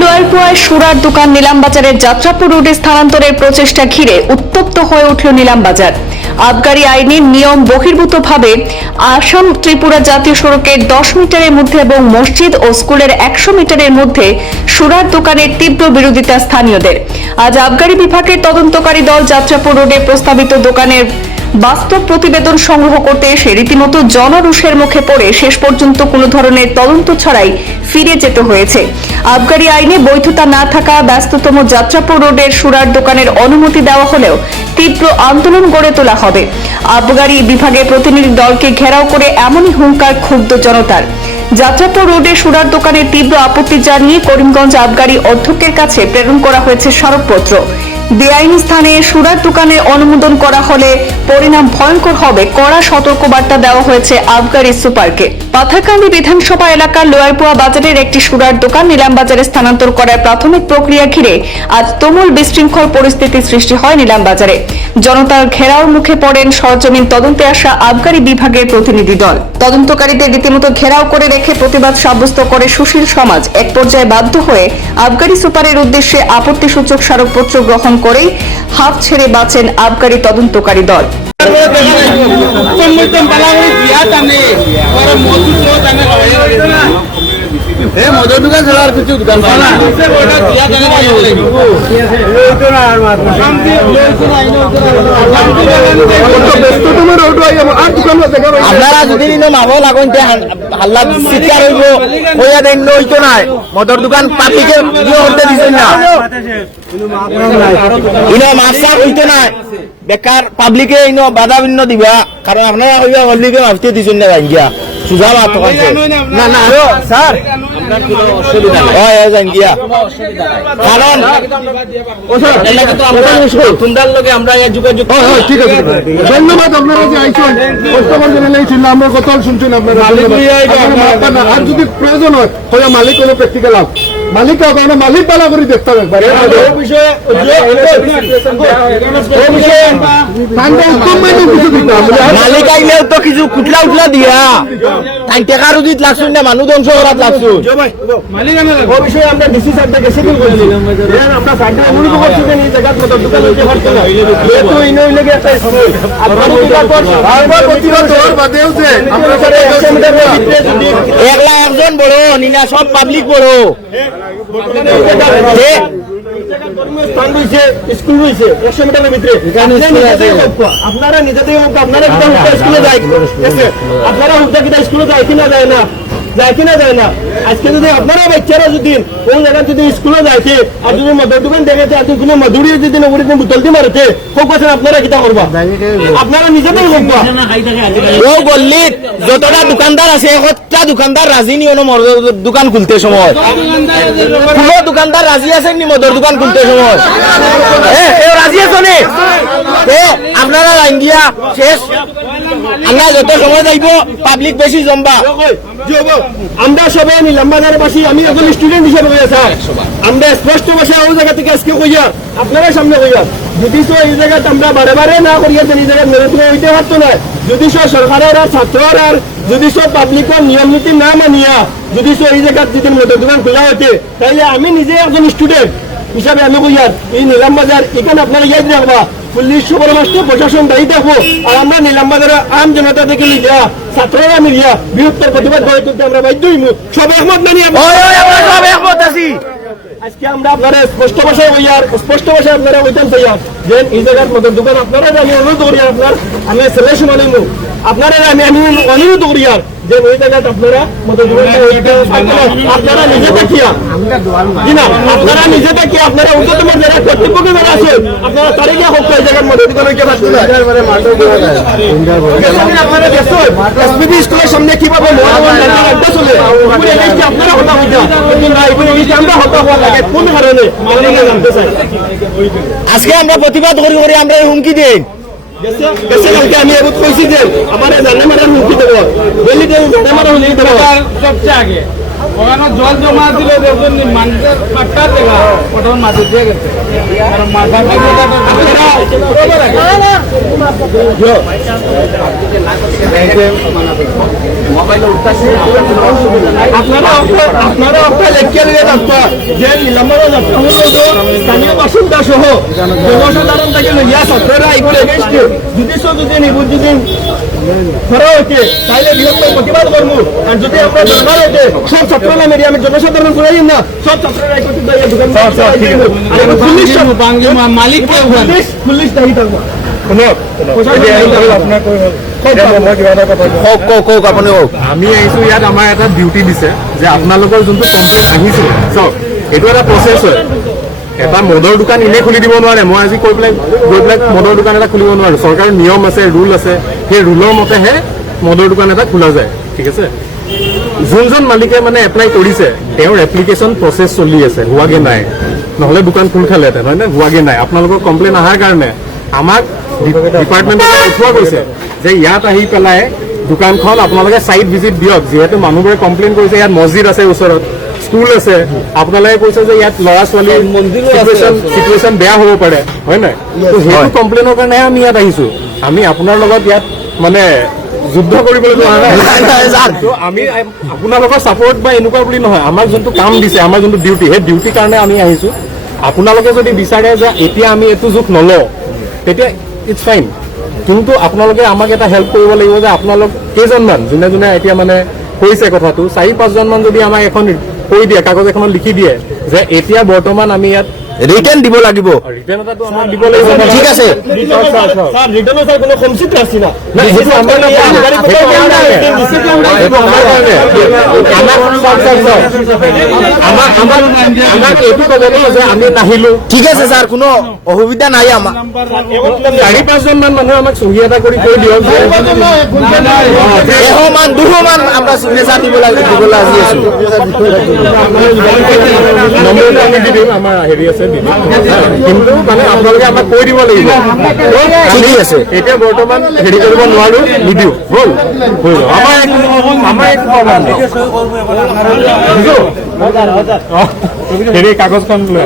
লোয়ারপোয়ায় সুরার দোকান নিলামবাজারের যাত্রাপুর রোডে স্থানান্তরের প্রচেষ্টা ঘিরে উত্তপ্ত হয়ে উঠল নিলামবাজার। আবগারি আইনের নিয়ম বহির্ভূতভাবে আসাম ত্রিপুরা জাতীয় সড়কের 10 মিটারের মধ্যে এবং মসজিদ ও স্কুলের 100 মিটারের মধ্যে সুরার দোকানের তীব্র বিরোধিতা স্থানীয়দের। আজ আবগারি বিভাগের তদন্তকারী দল যাত্রাপুর রোডে প্রস্তাবিত দোকানের বাস্তব প্রতিবেদন সংগ্রহ করতে এসে রীতিমতো জনরোষের মুখে পড়ে শেষ পর্যন্ত কোনো ধরনের তদন্ত ছাড়াই ফিরে যেতে হয়েছে। আবগারি আইনে বৈধতা না থাকা ব্যস্ততম যাত্রাপুর রোডের সুরার দোকানের অনুমতি দেওয়া হলেও তীব্র আন্দোলন গড়ে তোলা হবে। আবগারি বিভাগের প্রতিনিধি দলকে ঘেরাও করে এমনই হুঙ্কার ক্ষুব্ধ জনতার। যাত্রাপুর রোডে সুরার দোকানের তীব্র আপত্তি জানিয়ে করিমগঞ্জ আবগারি অধ্যক্ষের কাছে প্রেরণ করা হয়েছে স্মারকপত্র। বেআইনি স্থানে সুরার দোকানের অনুমোদন করা হলে পরিণাম ভয়ঙ্কর হবে, কড়া সতর্কবার্তা দেওয়া হয়েছে আবগারি সুপারকে। পাথারকান্দি বিধানসভা এলাকার লোয়ারপোয়া বাজারের একটি সুরার দোকান নিলামবাজারে স্থানান্তর করার প্রাথমিক প্রক্রিয়া ঘিরে আজ তুমুল বিশৃঙ্খল পরিস্থিতি সৃষ্টি হয় নিলামবাজারে। জনতার ঘেরাওর মুখে পড়েন সরজমিন তদন্তে আসা আবগারি বিভাগের প্রতিনিধি দল। তদন্তকারীদের রীতিমতো ঘেরাও করে রেখে প্রতিবাদ সাব্যস্ত করে সুশীল সমাজ। এক পর্যায়ে বাধ্য হয়ে আবগারি সুপারের উদ্দেশ্যে আপত্তিসূচক স্মারকপত্র গ্রহণ করেই হাফ ছেড়ে বাঁচেন আবগারি তদন্তকারী দল। মদের দোকান ছাড়া আর কিছু দোকান আপনারা যদি মামো লাগুন হাল্লা চিৎকার হইব হইয়া দেন হইতো নাই মদের দোকান পাবলিকে করতে দিচ্ছেন না ইনো মাফসার হইতো নাই বেকার পাবলিকে ইনো বাধা বিন্ন দিবা কারণ আপনারা হইবা পাবলিকে মাফতে দিচ্ছেন না গিয়া সুজা মাত না না স্যার ধন্যবাদ আপনারা যে আইসেন আমরা কথা শুনছেন আপনারা আর যদি প্রয়োজন হয় মালিক কোনো প্র্যাকটিক্যাল মালিক মালিক পালা করে দেখতে হবে মালিক আইলেও তো কিছু কুটলা উঠলা দিয়া টেকার উদিত লাগছুন না মানুষ ধ্বংস করাত লাগছুন বিষয়ে আমরা ডিসি স্যারটা গেছি আমরা সাইডে অনুরোধ করছি যে এই জায়গা মতো দোকান হইতে পারতো না যেহেতু ইনো লাগে একটা স্কুল একলা একজন বড় নিনা সব পাবলিক বড় স্কুল রয়েছে 100 মিটারের ভিতরে আপনারা নিজেদের আপনারা স্কুলে যায় আপনারা স্কুলে যায় কিনা যায় না আজকে যদি আপনারা বাচ্চারা যদি ওই জায়গায় যদি স্কুলে যাইছে আর যদি মদের দোকান দেখেছে আর কোনো মধুরিয়ে যদি নবরী বোতল দিয়ে মারতে খুব বছর আপনারা কিতা করবা আপনারা নিজেদের করবা ও বললি যতটা দোকানদার আছে একটা দোকানদার রাজি নি কোনো মদের দোকান খুলতে সময় কোনো দোকানদার রাজি আছে নি মদের দোকান খুলতে সময় কেউ রাজি আছে নি আপনারা লাইন দিয়া শেষ আমরা যত সময় যাইব পাবলিক বেশি জমবা আমরা সবাই নিলামবাজারের বাসী আমি একজন স্টুডেন্ট হিসেবে আমরা স্পষ্ট ভাষায় ওই জায়গা থেকে আজকে কইয়া আপনারা সামনে কইয়া যদি তো এই জায়গাতে আমরা বারে বারে না করিয়া এই জায়গায় মেরে তুলে হইতে পারতো না যদি সরকারের আর ছাত্রের আর যদি সব পাবলিকের নিয়ম নীতি না মানিয়া যদি এই জায়গায় যদি মদের দোকান খোলা হতে তাহলে আমি নিজে একজন স্টুডেন্ট হিসাবে আমি কইয়ার এই নিলামবাজার এখানে আপনারা ইয়াদ রাখবা পুলিশ সুপারমাস্টার প্রশাসন দায়ী থাকবো আর আমরা নিলামবাজারের আম জনতা থেকে লিয়া ছাত্ররা মিলিয়া বৃহত্তর প্রতিবাদ গড়ে তুলতে আমরা বাধ্য হইমু সব একমত মানি সব একমত আছি আজকে আমরা আপনারা স্পষ্ট ভাষায় হইয়ার স্পষ্ট ভাষায় আপনারা হইতেন চাইয়ার যে এই জায়গার মদের দোকান আপনারা আমি অনুরোধ করি আপনার আমি সিলেকশন আনিমু আপনারা আমি অনুরোধ করি আর যে ওই জায়গায় আপনারা মদের দোকান আপনারা নিজে দেখিয়া আপনারা নিজে দেখিয়া আপনারা উচ্চতম যারা কর্তৃপক্ষ যারা আছে আপনারা তারিখে হোক এই জায়গার মদের দোকান হইতে পারছেন আপনারা দেখুন এসপিডি স্কুলের সামনে কিভাবে চলে আপনারা হতা হইতা আমরা হতা হওয়া লাগে কোন কারণে জানতে চাই আজকে আমরা প্রতিবাদ করি আমরা হুমকি দিই আমি এবার কইছি যে আমার জানে মারার হুমকি দেবো বলি জানে মারা হলে সবচেয়ে আগে ওখানে জল জমা দিলে দেখবেন মানুষের পাট্টা দেখা ওটা মাটি দিয়ে গেছে কারণ মাথা আপনারা আপনার লেখিয়া দিয়ে থাকবা যে নিলাম্বর যাত্রা হলো স্থানীয় বাসিন্দা সহ জনসাধারণ থেকে লইয়া ছাত্ররা এগুলো এগেইনস্ট যদি নিবুজ যদি করা হয়েছে তাইলে বৃহত্তর প্রতিবাদ করবো। আর যদি আমরা দরকার হয়েছে সব ছাত্ররা মেরে আমি জনসাধারণ করে দিন না, সব ছাত্ররা একত্রিত হয়ে দোকান মালিক পুলিশ দায়ী থাকবো। আমি আহিছো ইয়াত আমাৰ এটা ডিউটি দিছে যে আপোনালোকৰ যোনটো কমপ্লেইন আহিছিল চাওক এইটো এটা প্ৰচেছ হয়। এটা মদৰ দোকান এনেই খুলি দিব নোৱাৰে। মই আজি গৈ পেলাই মদৰ দোকান এটা খুলিব নোৱাৰো। চৰকাৰৰ নিয়ম আছে, ৰুল আছে, সেই ৰুলৰ মতেহে মদৰ দোকান এটা খোলা যায়। ঠিক আছে, যোনজন মালিকে মানে এপ্লাই কৰিছে তেওঁৰ এপ্লিকেশ্যন প্ৰচেছ চলি আছে, হোৱাগে নাই, নহ'লে দোকান খোল খালেহেঁতেন হয় নে, হোৱাগে নাই। আপোনালোকৰ কমপ্লেইন অহাৰ কাৰণে আমাক ডিপাৰ্টমেণ্টে পঠোৱা গৈছে যে ইয়াত আহি পেলাই দোকানখন আপোনালোকে চাইট ভিজিট দিয়ক। যিহেতু মানুহবোৰে কমপ্লেইন কৰিছে ইয়াত মছজিদ আছে, ওচৰত স্কুল আছে, আপোনালোকে কৈছে যে ইয়াত ল'ৰা ছোৱালীৰ চিটুৱেশ্যন বেয়া হ'ব পাৰে হয় নাই। তো সেইটো কমপ্লেইনৰ কাৰণেহে আমি ইয়াত আহিছো। আমি আপোনাৰ লগত ইয়াত মানে যুদ্ধ কৰিবলৈ যোৱা নাই। তো আমি আপোনালোকৰ ছাপোৰ্ট বা এনেকুৱা বুলি নহয়, আমাক যোনটো কাম দিছে, আমাৰ যোনটো ডিউটি, সেই ডিউটিৰ কাৰণে আমি আহিছো। আপোনালোকে যদি বিচাৰে যে এতিয়া আমি এইটো জোখ নলওঁ তেতিয়া ইটছ ফাইন, কিন্তু আপোনালোকে আমাক এটা হেল্প কৰিব লাগিব যে আপোনালোক কেইজনমান যোনে যোনে এতিয়া মানে কৈছে কথাটো, 4-5জন মান যদি আমাক এখন কৈ দিয়ে, কাগজ এখনত লিখি দিয়ে যে এতিয়া বৰ্তমান আমি ইয়াত ৰিটাৰ্ণ দিব লাগিব। ৰিটাৰ্ণ এটাটো আমাক দিব লাগিব। ঠিক আছে, স্যার রিটার্নও স্যার কোনো কমসিট রাখছি না। সেইটো আমাৰ কাৰণে। আমাক এইটো ক'ব লাগিব যে আমি নাহিলো। ঠিক আছে ছাৰ, কোনো অসুবিধা নাই আমাৰ। 4-5জন মান মানুহে আমাক চহী এটা কৰি কৈ দিয়ক যে 100 মান 200 মান আমরা সিগনেচার দিবলৈ আহি আছো। নম্বৰটো আমি দি দিম, আমাৰ হেৰি আছে দি দিম, কিন্তু মানে আপোনালোকে আমাক কৈ দিব লাগিব। ঠিক আছে, এতিয়া বৰ্তমান হেৰি কৰিব নোৱাৰো, নিদিওঁ, হ'ল হৈ যাব। আমাৰ একো প্ৰব্লেম নাই। হেৰি কাগজখন লৈ